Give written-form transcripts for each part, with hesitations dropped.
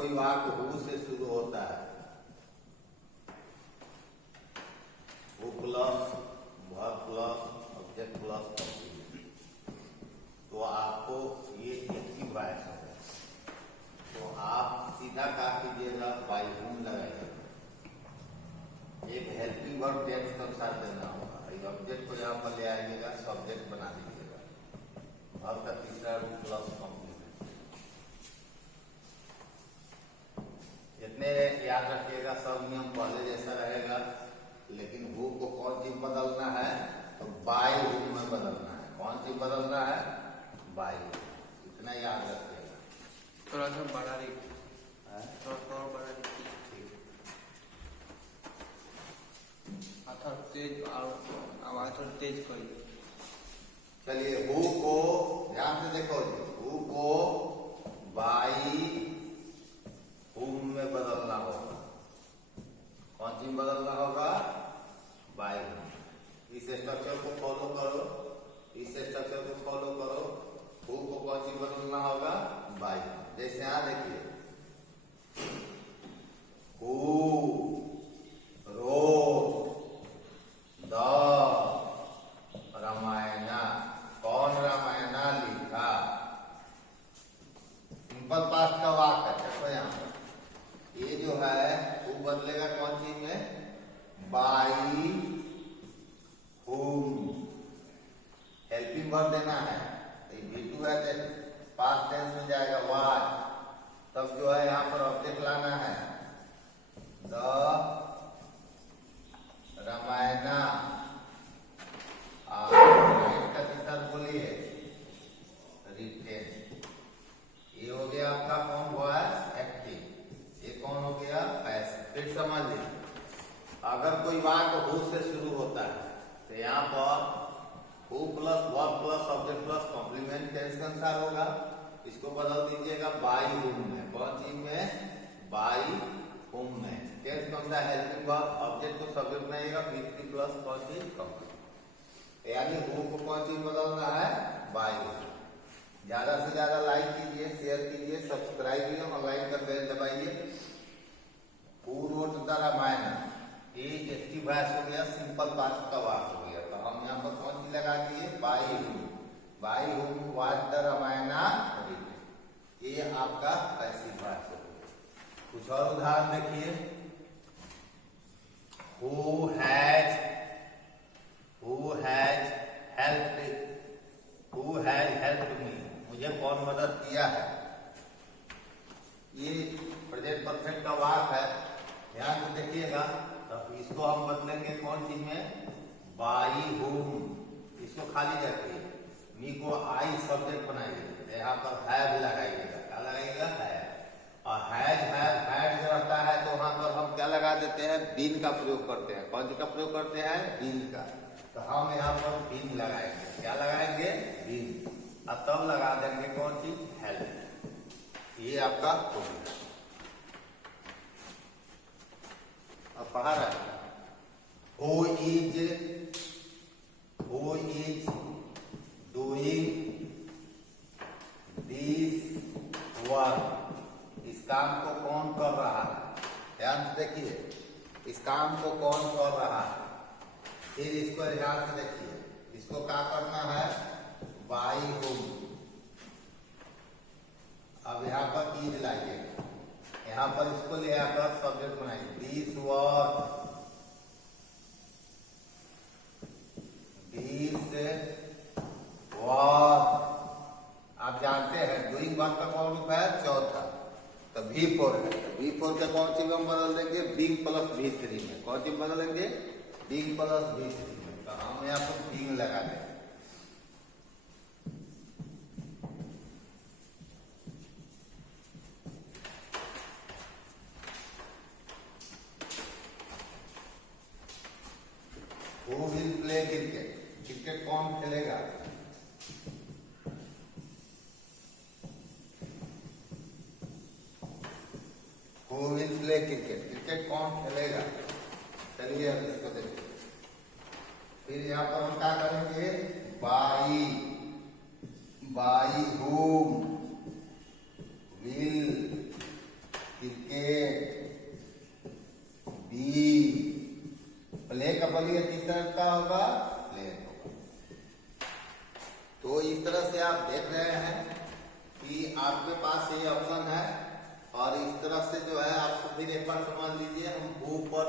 कोई वाक्य हु से शुरू होता है, who plus verb plus object plus complement, तो आपको ये एक्टिव वॉइस होगा। तो आप सीधा क्या कीजिएगा, बाय हुम लगाइएगा। एक हेल्पिंग वर्ब टेंस के अनुसार देना होगा। ऑब्जेक्ट को यहाँ पर ले आइएगा, सब्जेक्ट बना दीजिएगा, वर्ब का तीसरा रूप प्लस कंप्लीमेंट। इतने याद रखिएगा, सब नियम पहले जैसा रहेगा, लेकिन हु को कौन चीज बदलना है, तो बाय हुम में बदलना है। कौन चीज बदलना है, बाय हुम, इतना याद रखिएगा। थोड़ा सा बड़ा लिखिए, थोड़ा बड़ा लिखिए, तेज आवाज थोड़ी तेज करिए। चलिए, हु को ध्यान से देखो, हु को बाई हुम में बदलना होगा। कौन चीज बदलना होगा, बाई हुम। इस स्ट्रक्चर को फॉलो करो, इस स्ट्रक्चर को फॉलो करो। हु को कौन चीज बदलना होगा, बाई हुम। जैसे यहां देखिए, हु रोट द रामायणा, कौन रामायणा लिखा। सिंपल पास्ट का वाक्य है। देखो यहाँ पर ये जो है वो बदलेगा कौन चीज में, बाई हुम। हेल्पिंग वर्ब देना है, तो ये V2 है तो पास्ट टेंस में जाएगा वाज। तब जो है यहाँ पर ऑब्जेक्ट लाना है, द रामायणा। का तीसरा बोलिए रिटेन। ये हो गया आपका कौन वॉइस, एक्टिव। ये कौन हो गया, पैसिव। फिर समझ लीजिए, अगर कोई वाक्य हु से शुरू होता है तो यहाँ पर who plus verb plus object plus complement tense के अनुसार होगा। इसको बदल दीजिएगा बाई हुम में। कौन चीज में, बाई हुम में। टेंस कौन सा, हेल्पिंग वर्ब, ऑब्जेक्ट को सब्जेक्ट बनाइएगा, V3 प्लस कौन चीज, कंप्लीमेंट। यानी हु को कौन चीज बदलना है, बाई हुम। ज्यादा से ज्यादा लाइक कीजिए, शेयर कीजिए, सब्सक्राइब कीजिए, ऑनलाइन का बेल दबाइए। हु रोट द रामायण, एक एक्टिव वॉइस हो गया, सिंपल पास्ट का वाक्य हो गया। तो हम यहाँ पर कौन चीज लगा दिए, बाई हुम। बाई हुम वाज द रामायणा रिटेन। ये आपका पैसिव वॉइस हो गया। कुछ और उदाहरण देखिए, Who has helped me, मुझे कौन मदद किया है। ये प्रेजेंट परफेक्ट का वाक्य है, ध्यान से देखिएगा। तो इसको हम बदलेंगे कौन चीज में, बाई हुम। इसको खाली रखिए, मी को आई सब्जेक्ट बनाइए, यहाँ पर हैव लगाइएगा। क्या लगाइएगा, हैव। और हैज हैड जो रहता है तो वहां पर हम क्या लगा देते हैं, बीन का प्रयोग करते हैं। कौन सी का प्रयोग करते हैं, बीन का। तो हम यहाँ पर बीन लगाएंगे। क्या लगाएंगे, बीन। और तब लगा देंगे कौन सी, हेल्प। ये आपका हो गया। अब पढ़ा रहा है, who is doing this work, इस काम को कौन कर रहा है। ध्यान से देखिए, इस काम को कौन कर रहा है। फिर इसको ध्यान से देखिए, इसको क्या करना है, बाई हुम। अब यहाँ पर इज लाइए, यहाँ पर इसको ले आकर सब्जेक्ट बनाइए, दिस वर्क, आप जानते हैं डूइंग वर्क का कौन रूप है, चौथा। तो V4 है, तो V4 के कौन सी हम बदल देंगे, बीइंग प्लस V3 में। कौन सी बदलेंगे, बीइंग प्लस V3 में। तो हम यहाँ पर बीइंग लगा देंगे। Who will play cricket, cricket कौन खेलेगा, Who will play cricket, cricket कौन खेलेगा। चलिए अब इसको देखिए, फिर यहाँ पर हम क्या करेंगे, by whom will cricket. Be play का बोलिए तीसरा क्या होगा? प्लेन होगा। तो इस तरह से आप देख रहे हैं कि आपके पास ये ऑप्शन है और इस तरह से जो है आपको फिर एक बार समझ लीजिए, हम हु पर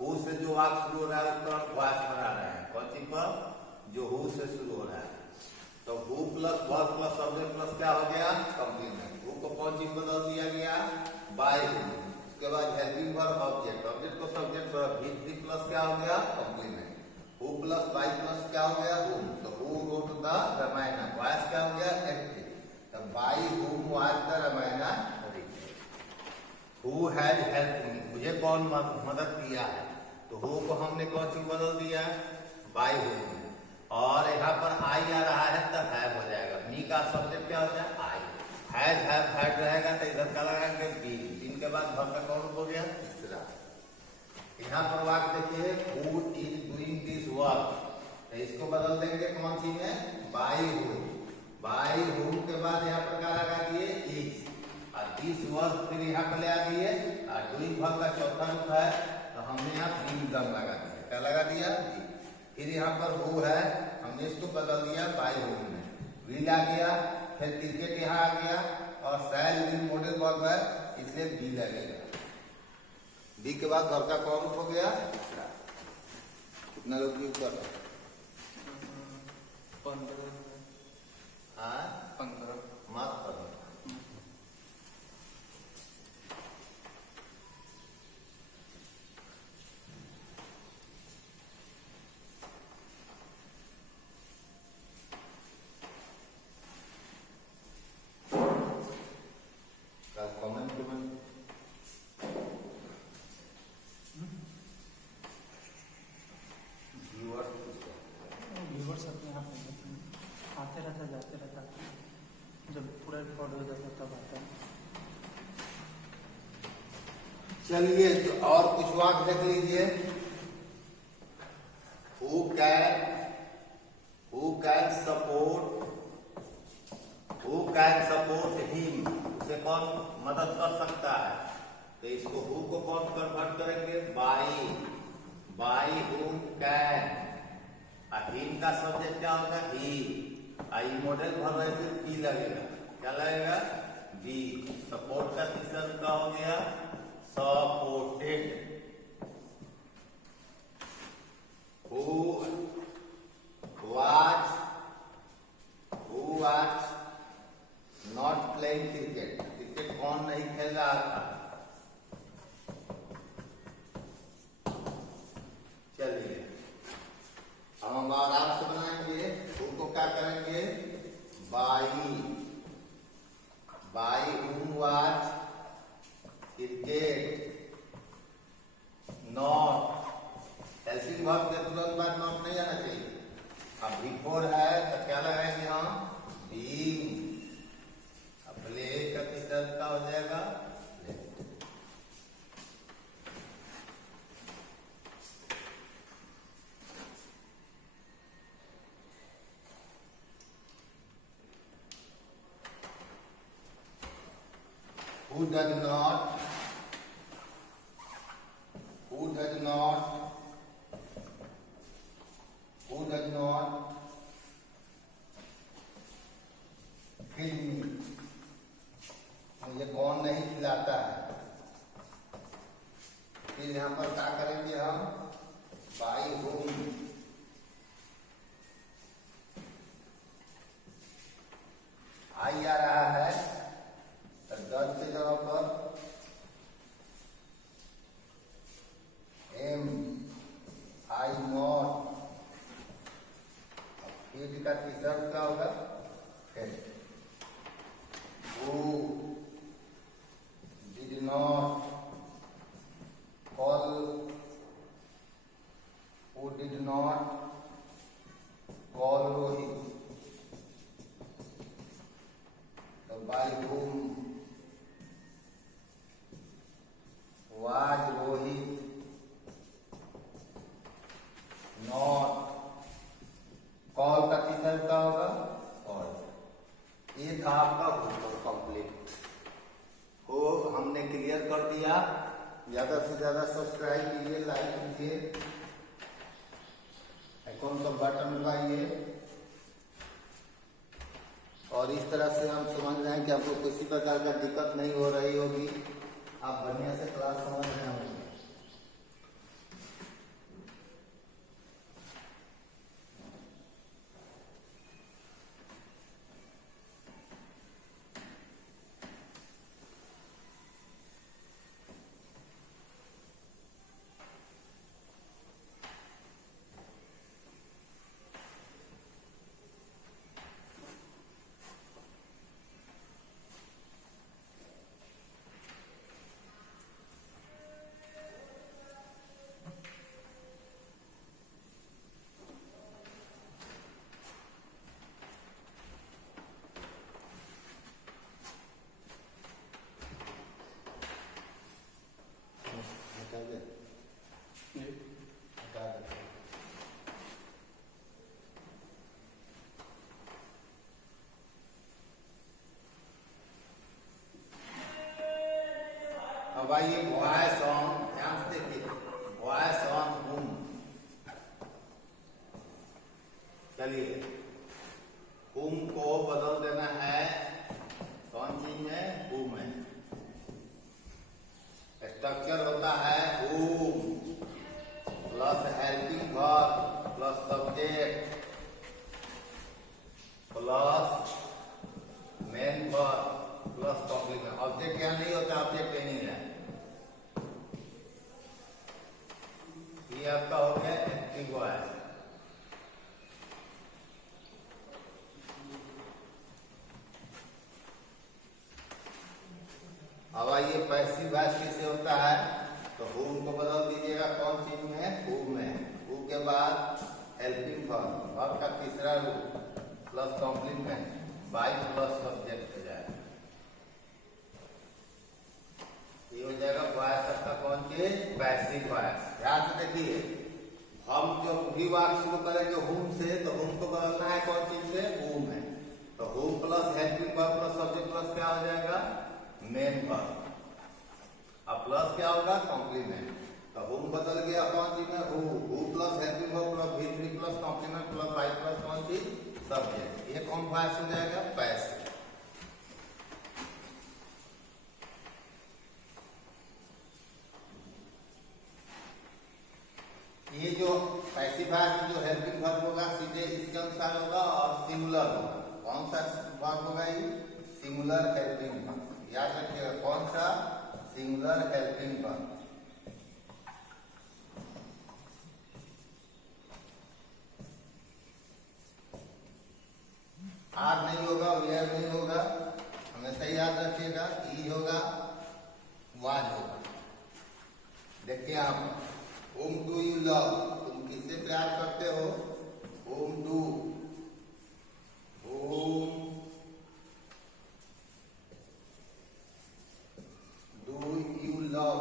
हु से जो वाक्य शुरू हो रहा है उस पर हम वॉइस बना रहे हैं। कौन सी पर? जो हु से शुरू हो रहा है। तो who plus verb plus subject plus क्या हो गया? कॉम्प्लीमेंट। हु को कौन चीज बदल दिया गया? By who. उसके बाद हेल्पिंग वर्ब ऑब्जेक्ट, ऑब्जेक्ट को सब्जेक्ट भी प्लस क्या हो गया? Complement. Who plus by plus क्या हो गया? हुम। तो who wrote the Ramayana, voice क्या हो गया? एम्प्टी। तो by whom was the Ramayana written. Who has helped me, मुझे कौन मदद किया है? तो हु को हमने कौन सी बदल दिया? By whom. और यहाँ पर आई आ रहा है तो हैव हो जाएगा। मी का सब्जेक्ट क्या होता है? आई। हैज हैव हैड रहेगा तो इधर क्या लगाएंगे? बी। इनके बाद घर का कौन हो गया? तीसरा। यहाँ पर वाक्य देखिए, who is doing this work, तो इसको बदल देंगे कौन सी में? By whom. बाय हुम के बाद यहाँ पर क्या लगा दिए? इज। और दिस वर्क फिर यहाँ पर ले आ दिए और डूइंग वर्क का चौथा रूप है तो हमने यहाँ बीइंग डन लगा दिया। क्या लगा दिया? बी। फिर यहाँ पर हु है, हमने इसको बदल दिया बाय हुम में। विल आ गया, फिर क्रिकेट यहाँ आ गया और शैल विल मॉडल वर्ब है इसलिए बी लगेगा। बी के बाद घर का कौन रूप हो गया? तीसरा। कितना लोग यूज कर रहे? 15 माफ करो। आते रहता जाते रहता, जब पूरा रिकॉर्ड हो जाता तब आता है। चलिए तो और कुछ वाक्य देख लीजिए। हु कैन सपोर्ट हिम, उसे कौन मदद कर सकता है? तो इसको हु को कौन कन्वर्ट करेंगे? By whom can. हिम का सब्जेक्ट क्या होगा? ही। आई मॉडल भर रहे थे, बी लगेगा। क्या लगेगा? बी। सपोर्ट का तीसरा क्या हो गया? Supported. Who was not playing cricket, cricket कौन नहीं खेल रहा था? चलिए हम आराम से बनाएंगे। हु को क्या करेंगे? Bye whom was cricket not. Helping verb के तुरंत बाद नॉट नहीं आना चाहिए। अब बिफोर है तो क्या लगाएंगे हम? बीइंग। अब प्ले का तीसरा क्या हो जाएगा? Who does not feed me, मुझे कौन नहीं खिलाता है? फिर यहाँ पर क्या करेंगे हम? By whom. आई आ रहा है तो डज के जगह पर एम। I not. फीड का तीसरा क्या होगा? फिर who did not call Rohit। Subscribe कीजिए, लाइक कीजिए, आइकॉन का बटन दबाइए। और इस तरह से हम समझ रहे हैं कि आपको किसी प्रकार का दिक्कत नहीं हो रही होगी, आप बढ़िया से क्लास समझ रहे होंगे। अब आइए वॉइस ऑन, ध्यान से देखिए, वॉइस ऑन होम। चलिए होम को बदल देना है कौन चीज में, होम में। स्ट्रक्चर होता है whom plus helping verb plus subject plus main verb plus complement. Object क्या नहीं होता, ऑब्जेक्ट नहीं है। ये आपका हो गया एक्टिव वॉइस। अब आइए पैसिव वॉइस कैसे होता है, तो होम को बदल दीजिएगा कौन चीज में, होम में। हु के बाद हेल्पिंग वर्ब, वर्ब का तीसरा रूप plus complement by plus subject हो जाएगा। ये हो जाएगा वॉइस आपका कौन चीज, पैसिव वॉइस। ध्यान से देखिए, हम जो भी वाक्य शुरू करेंगे होम से, तो होम को बदलना है कौन चीज से, होम है। तो home plus helping verb plus subject plus क्या हो जाएगा, मेन वर्ब। अब प्लस क्या होगा, कॉम्प्लीमेंट। तो होम बदल गया कौन चीज में, who plus helping verb plus V3 plus complement plus by plus कौन चीज, सब्जेक्ट। ये कौन वॉइस हो जाएगा, पैसिव। ये जो पैसिव वॉइस में जो हेल्पिंग वर्ब होगा सीधे इसके अनुसार होगा और सिंगुलर होगा। कौन सा वर्ब होगा ये, सिंगुलर हेल्पिंग वर्ब। याद रखिएगा कौन सा, सिंगुलर हेल्पिंग वर्ब। आर नहीं होगा, वेयर नहीं होगा, हमेशा याद रखिएगा। ई होगा, वाज होगा। देखिए आप, होम डू यू लव, तुम किससे प्यार करते हो, home do, home do you love.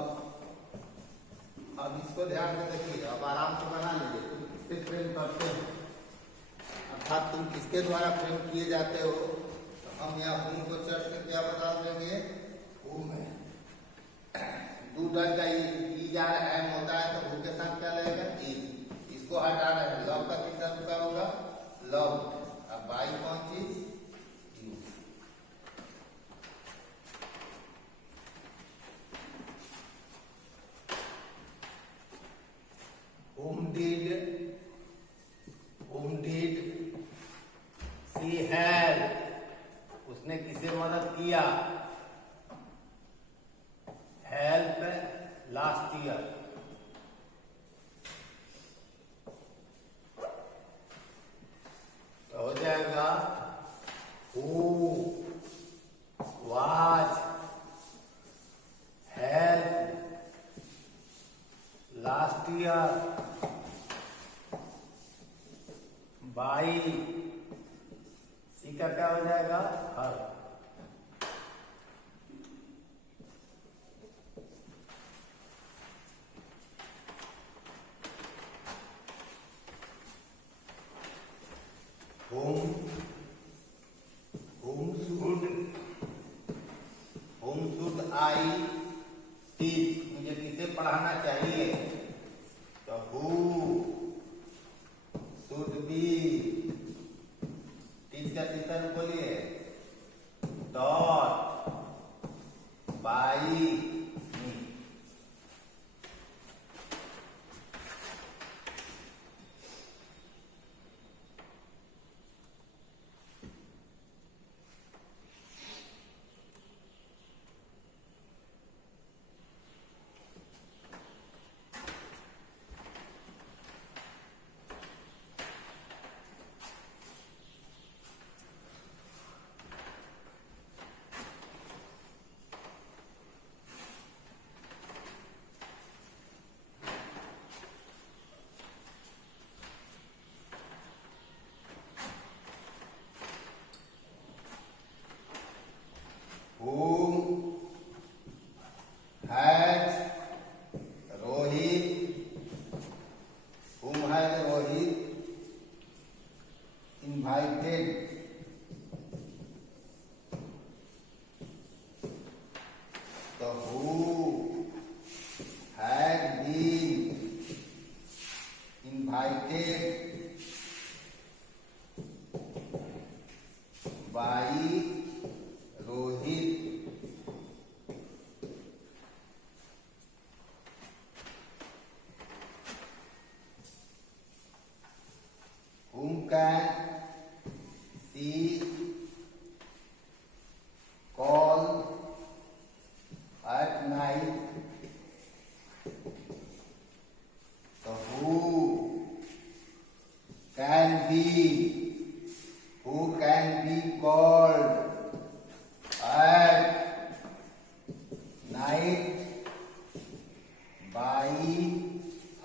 अब इसको ध्यान से देखिए, अब आराम से बना लीजिए, तुम किससे प्रेम करते हो, अर्थात तुम किसके द्वारा प्रेम किए जाते हो। तो हम यहाँ होम को चर्च से क्या बता देंगे, होम है। डू डज का ई जा रहा है, एम होता है, तो हु के साथ क्या लगेगा, इज। इसको हटा रहे हैं, लव का किस साथ क्या होगा, लव। अब बाई कौन चीज, you. Whom did she help, उसने किसे मदद किया, हेल्प लास्ट ईयर। तो हो जाएगा who was help last year by, she का क्या हो जाएगा, her. Whom should I teach, मुझे किसे पढ़ाना चाहिए,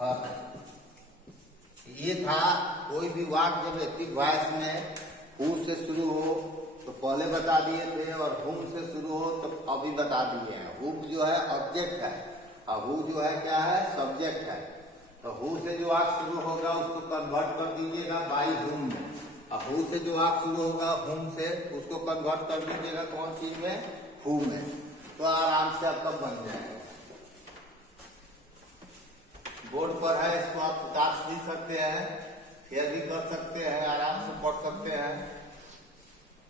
हर। ये था कोई भी वाक्य जब एक्टिव वॉइस में हु से शुरू हो तो पहले बता दिए थे, और हुम से शुरू हो तो अभी बता दिए हैं। हु जो है ऑब्जेक्ट है और हु जो है क्या है, सब्जेक्ट है। तो हु से जो वाक्य शुरू होगा उसको कन्वर्ट कर दीजिएगा बाई हुम में, और हु से जो वाक्य शुरू होगा हुम से उसको कन्वर्ट कर दीजिएगा कौन चीज में, हु में। तो आराम से आपका बन जाएगा। बोर्ड पर है, इसको आप उतार भी सकते हैं, शेयर भी कर सकते हैं, आराम से पढ़ सकते हैं।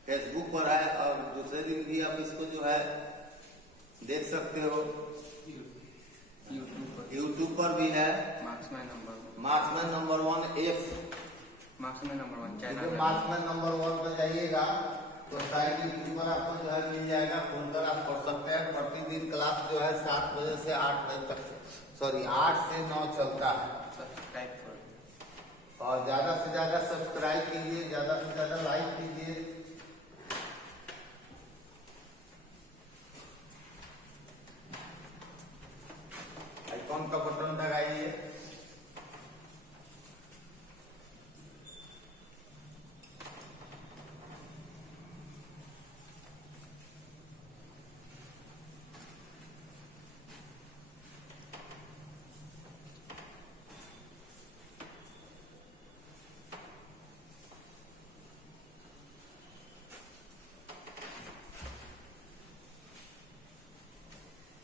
फेसबुक पर है और दूसरे दिन भी आप इसको जो है देख सकते हो। यूट्यूब पर भी है। Marksman number marksman number 1 F, marksman number 1 channel marksman number 1 पर जाइएगा तो साइड यूट्यूब पर आपको जो है मिल जाएगा, फोन कर आप पढ़ सकते हैं। प्रतिदिन क्लास जो है 7 बजे से 8 बजे तक, सॉरी 8 से 9 चलता है। सब्सक्राइब करो और ज्यादा से ज्यादा सब्सक्राइब कीजिए, ज्यादा से ज्यादा लाइक कीजिए। आइकॉन का बटन दबाइए।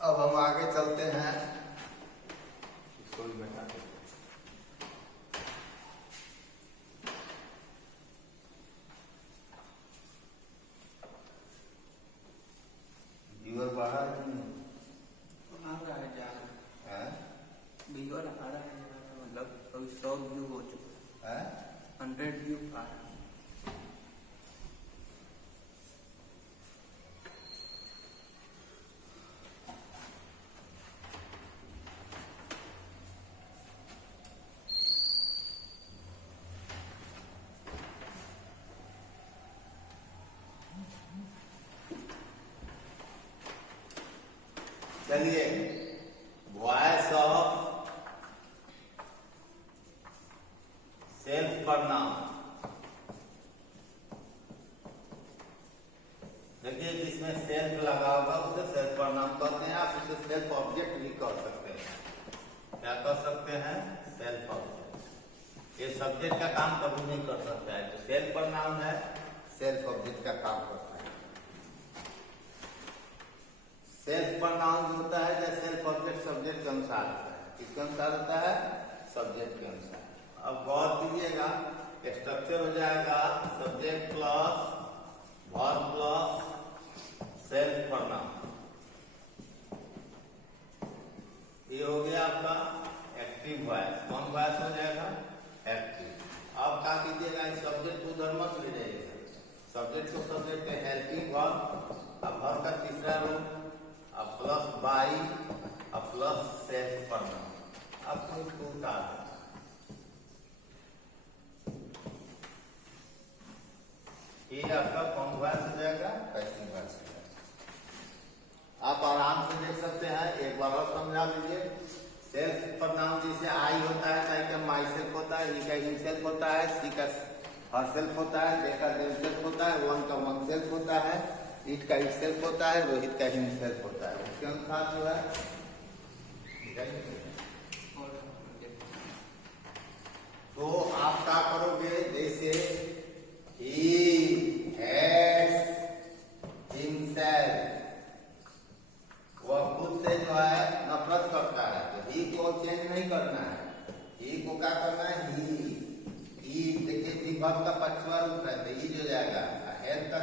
अब हम आगे चलते हैं। इसको भी बैठा देते हैं। व्यूअर बढ़ा है कि नहीं? आ रहा है जा रहा हैं? है व्यूअर आ रहा है जा रहा है, मतलब अभी 100 व्यू हो चुका हैं? है, 100 व्यू आ रहा है। चलिए, वॉइस ऑफ सेल्फ प्रनाउन। देखिए जिसमें सेल्फ लगा होगा उसे सेल्फ प्रनाउन कहते हैं। आप उसे सेल्फ ऑब्जेक्ट भी कर सकते हैं। क्या कर सकते हैं? Self object. ये सब्जेक्ट का काम कभी नहीं कर सकता है। जो सेल्फ प्रनाउन है सेल्फ ऑब्जेक्ट का काम करता है। सेल्फ प्रनाउन जो होता है या सेल्फ ऑब्जेक्ट सब्जेक्ट के अनुसार होता है। किसके अनुसार होता है? सब्जेक्ट के अनुसार। अब गौर कीजिएगा, स्ट्रक्चर हो जाएगा subject plus verb plus self pronoun. ये हो गया आपका एक्टिव वॉइस। कौन वॉइस हो जाएगा? एक्टिव। अब क्या कीजिएगा, इस सब्जेक्ट को उधर मत ले जाइएगा। सब्जेक्ट को सब्जेक्ट के हेल्पिंग वर्ब, अब वर्ब का तीसरा रूप, अब प्लस बाई, अब प्लस सेल्फ प्रनाउन। अब तो इसको उतार दें। ये आपका कौन वॉइस हो जाएगा? पैसिव वॉइस हो जाएगा। आप आराम से देख सकते हैं। एक बार और समझा लीजिए। सेल्फ प्रनाउन जैसे आई होता है, चाहे का माई सेल्फ होता है, ही का हिमसेल्फ होता है, सी का हर सेल्फ होता है, दे का देम सेल्फ होता है, वन का वन सेल्फ होता है, इट का इट सेल्फ होता है, रोहित का हिम सेल्फ होता है। उसके अनुसार जो है तो आप क्या करोगे, जैसे he hates himself, वह खुद से जो है नफरत करता है। तो ही को चेंज नहीं करना है। ही को क्या करना है? ही देखिए भी वर्ब का पक्षवा रूप है, तो ही जो जाएगा। हेड का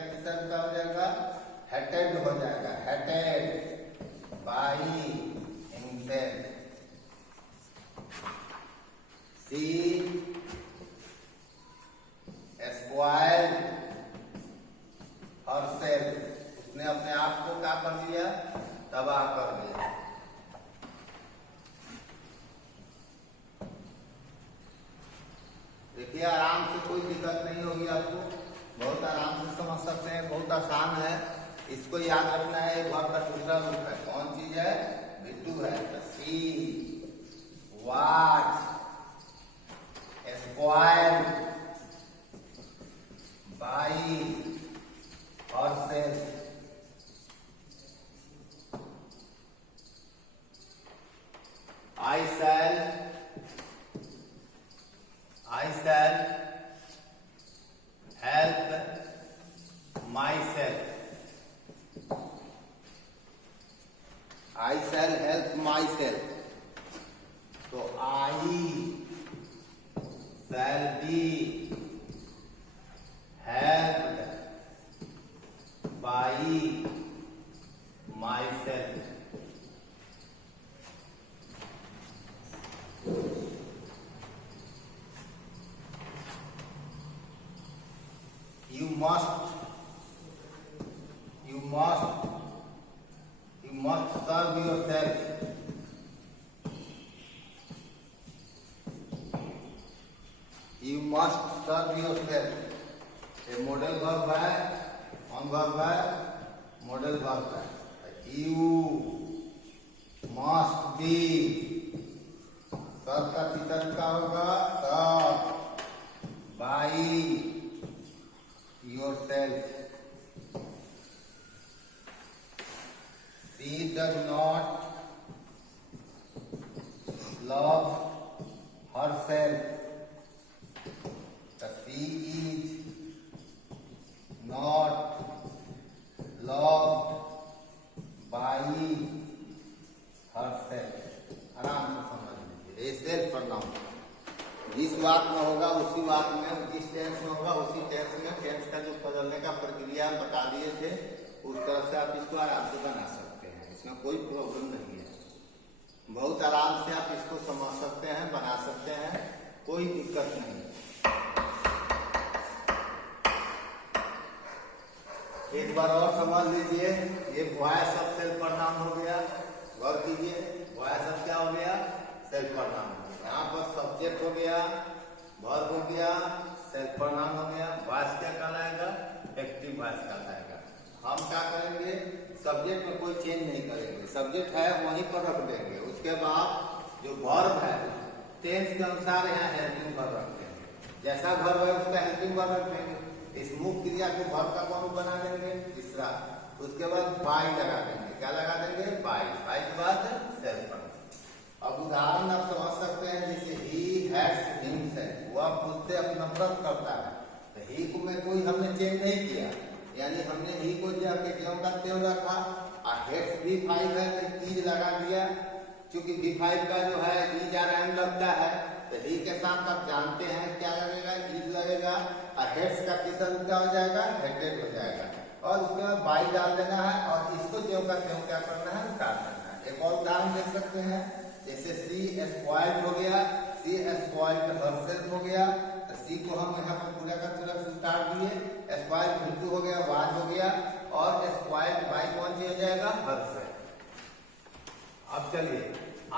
तीसरा रूप क्या हो जाएगा? हेटेड हो जाएगा। Hated by himself. She spoiled herself, उसने अपने आप को क्या कर दिया? तबाह कर दिया। देखिए आराम से, कोई दिक्कत नहीं होगी आपको। बहुत आराम से समझ सकते हैं, बहुत आसान है। इसको याद रखना है। एक वर्ब का दूसरा रूप है, कौन चीज है? बिट्टू है। सी Y I shall help myself. I shall help myself. So I shall be helped by myself. You must serve yourself. You must serve yourself. A modal verb है, on verb है, modal verb है. You must be. serve का तीसरा क्या होगा? serve by yourself. She does not love herself. She is not loved by herself. आराम से समझ लीजिए. ये सेल्फ प्रोनाउन जिस वाक्य में होगा उसी वाक्य में, जिस टेंस में होगा उसी टेंस में, टेंस का जो बदलने का प्रक्रिया हम बता दिए थे उस तरह से आप इसको आराम से बना सकते हैं. इसमें कोई प्रॉब्लम नहीं है. बहुत आराम से आप इसको समझ सकते हैं, बना सकते हैं, कोई दिक्कत नहीं. एक बार और समझ लीजिए. ये वॉइस ऑफ सेल्फ प्रोनाउन हो गया. गौर कीजिए, वॉइस ऑफ क्या हो गया? Self pronoun. यहाँ पर सब्जेक्ट हो गया, वर्ब हो गया, सेल्फ प्रोनाउन हो गया. वॉइस क्या कहलाएगा? एक्टिव वॉइस कहलाएगा. हम क्या करेंगे? सब्जेक्ट में कोई चेंज नहीं करेंगे. सब्जेक्ट है वहीं पर रख देंगे. उसके बाद जो वर्ब है टेंस के अनुसार यहाँ हेल्पिंग वर्ब रख देंगे. जैसा वर्ब है उसका हेल्पिंग वर्ब रख देंगे. इस मुख्य क्रिया को वर्ब का फॉर्म बना देंगे. तीसरा, उसके बाद बाई लगा देंगे. क्या लगा देंगे? बाई. बाई के बाद सेल्फ प्रोनाउन. अब उदाहरण आप समझ सकते हैं. जैसे ही हैट्स हिमसेल्फ, वह खुद से अपना नफरत करता है. तो ही को में कोई हमने चेंज नहीं किया, यानी हमने ही को जाके क्यों का त्यों रखा. और हेट्स भी फाइव है तो ईज लगा दिया. क्योंकि V5 का जो है ईज आर लगता है तो ही के साथ आप जानते हैं क्या लगेगा? ईज लगेगा. और हेड्स का किस क्या हो जाएगा? हेडेड हो जाएगा. और उसके बाद बाई डाल देना है और इसको ज्यों का त्यों क्या करना है? उतार देना है. एक और उदाहरण देख सकते हैं. जैसे सी स्पॉइल्ड हो गया, सी स्पॉइल्ड हरसेल्फ हो गया. सी को हम यहाँ पर पूरा का पूरा उतार दिए. स्पॉइल्ड मृत्यु हो गया, वाज हो गया. और स्पॉइल्ड बाई कौन सी हो जाएगा? हरसेल्फ. अब चलिए,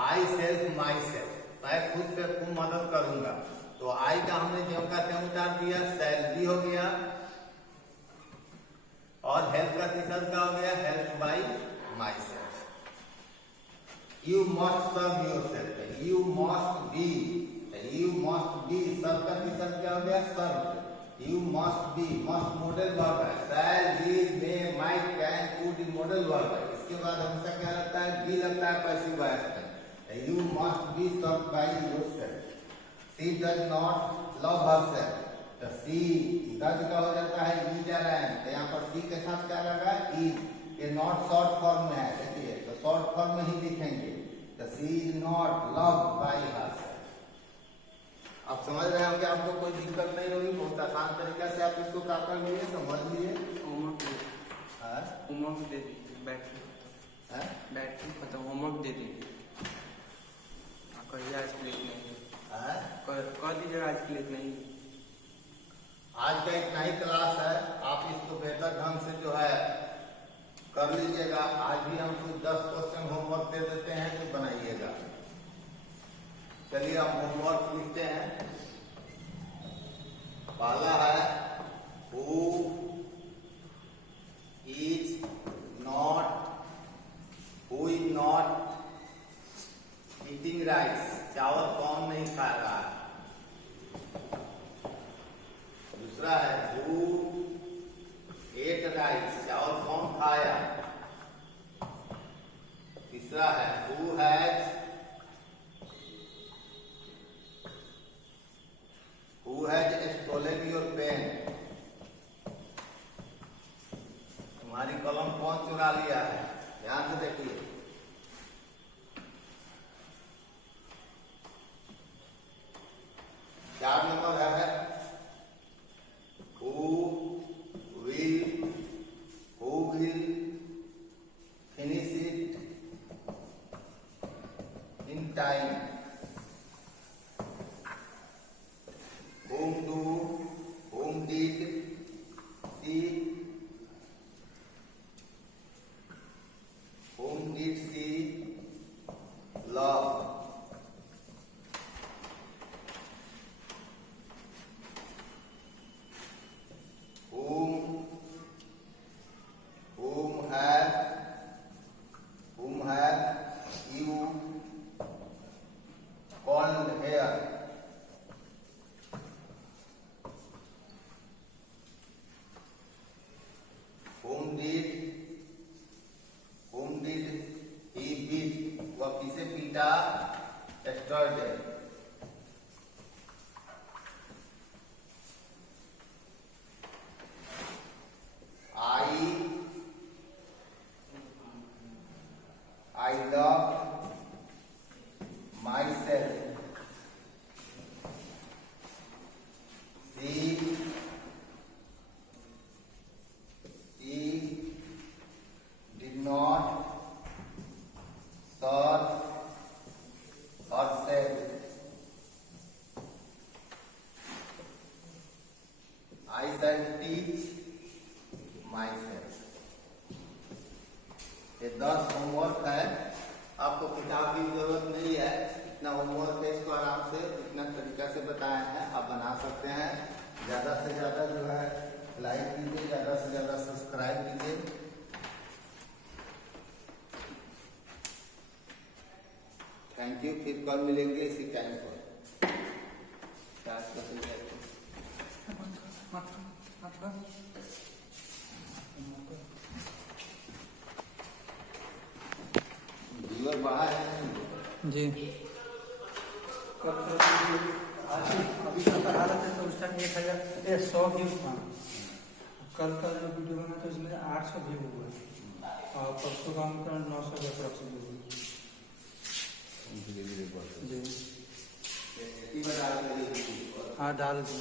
आई सेल्फ माई सेल्फ, मैं खुद से खूब मदद करूंगा. तो आई का हमने ज्यों का त्यों उतार दिया. सेल्फ भी हो गया और हेल्प का तीसरा क्या हो गया? Help by myself. You must serve yourself. You must be. You must be serve का तीसरा क्या हो गया? Serve. You must be, must modal verb है. Shall, will, may, might, can, could modal verb है. इसके बाद हमेशा क्या लगता है? बी लगता है पैसिव वॉइस में. You must be serve by yourself. She does not love herself. तो सी डज का हो जाता है ईज आर एम. तो यहाँ पर सी के साथ क्या लगा? ईज. ये नॉट शॉर्ट फॉर्म में है. देखिए, तो शॉर्ट फॉर्म में ही लिखेंगे. तो she is not love by herself. आप समझ रहे हैं कि आपको कोई दिक्कत नहीं होगी. बहुत आसान तरीका से आप इसको क्या कर लिए? समझ लिए. होमवर्क दे दीजिए. बैटरी खत्म. होमवर्क दे दीजिए. कहिए आज के लिए नहीं कर दीजिए. आज के लिए नहीं. आज का इतना ही क्लास है. आप इसको बेहतर ढंग से जो है कर लीजिएगा. आज भी हम कुछ 10 क्वेश्चन होमवर्क दे देते हैं तो बनाइएगा. चलिए हम होमवर्क लिखते हैं. पहला है who is not eating rice. चावल कौन नहीं खा रहा है. दूसरा है हु एट राइस. चावल कौन खाया. तीसरा है who has yesterday. I love myself. He did not serve herself. I shall teach myself. ये 10 होमवर्क है। आपको किताब की जरूरत नहीं है, इतना होमवर्क है, इसको आराम से इतना तरीका से बताया है, आप बना सकते हैं। ज्यादा से ज्यादा जो है लाइक कीजिए, ज्यादा से ज्यादा सब्सक्राइब कीजिए। थैंक यू, फिर कल मिलेंगे इसी टाइम पर। व्यूअर बाहर है जी। आज अभी तक आ रहे थे तो उस टाइम 1,100 व्यू था। कल का जो वीडियो बना तो इसमें 800 व्यू हुआ और परसों का 900 के अप्रॉक्स व्यू हुआ। जी हाँ, डाल दी।